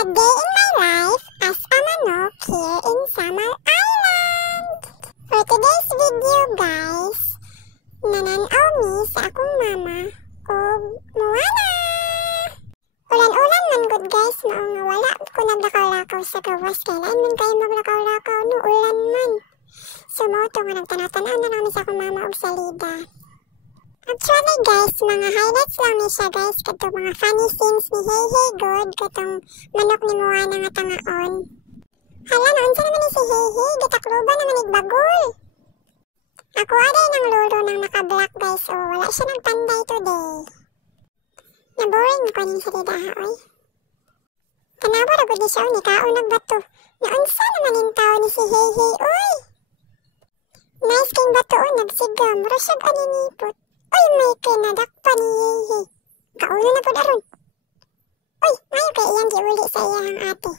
A day in my life as a manok here in Samar Island. For today's video guys, nananaw mi sa akong mama o Moana. Ulan-ulan man good guys, mao nga wala ko naglakaw-lakaw sa gawas. Kailan man kayo maglakaw-lakaw no ulan man. So mao to nga nagtanaw-tanaw na lang sa akong mama og salida. Actually guys, mga highlights lang ni siya guys, katong mga funny scenes ni Hey Hey God, katong manok ni Moana nga tangaon. Hala, naunsa naman ni si Hey Hey, gitakloban naman igbagol. Ako aday ng lolo nang naka-black guys, o wala siya nagpanday today. Naboring ko ning salida ha, oy. Tanawa ra gud ni siya, ni kaon nagbato. Naunsa naman yung tao ni si Hey Hey, oy. Nice king bato o, nagsigam, rasyag aninipot. Uy, may kinadakpan ni Hey Hey. Kaulo na po daron. Uy, ngayon kay iyang giuli sa iyang ate.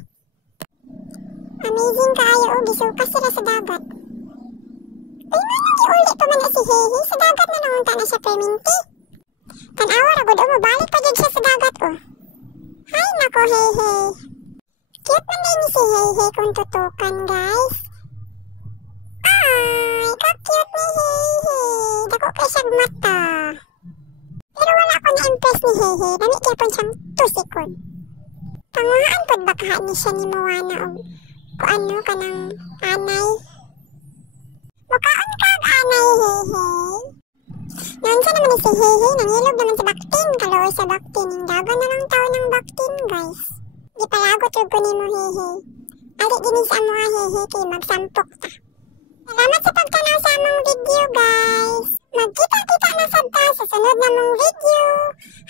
Amazing kaayo o, gisukas sila sa dagat. Uy, ngayon giuli pa man na si Hey Hey. Sa dagat na nangunta na siya perminti. Tanawa ra gud o, mabalik pa jud siya sa dagat o. Hay nako Hey Hey. Cute man din ni si Hey Hey kung tutukan guys. Ay, ka-cute ni Hey Hey. Dako kay siyang mata. Pero wala ko na-impress ni Hey Hey. Dami kaya po siyang tusikon. Panguhaan pod bakahan ni siya ni Moana o kuano ka ng anay. Mukaan ka ang anay Hey Hey. Noon sa naman ni si Hey Hey. Nangilog naman sa baktin. Kaloy sa baktin. Dagan na lang tao ng baktin guys. Di palagot yung kunin mo Hey Hey. Alik ginis ang mga Hey Hey kay magsampok ta. Salamat sa pagtanaw sa among video guys. Magkita-kita na sa sunod na mong video.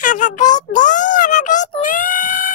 Have a great day. Have a great night.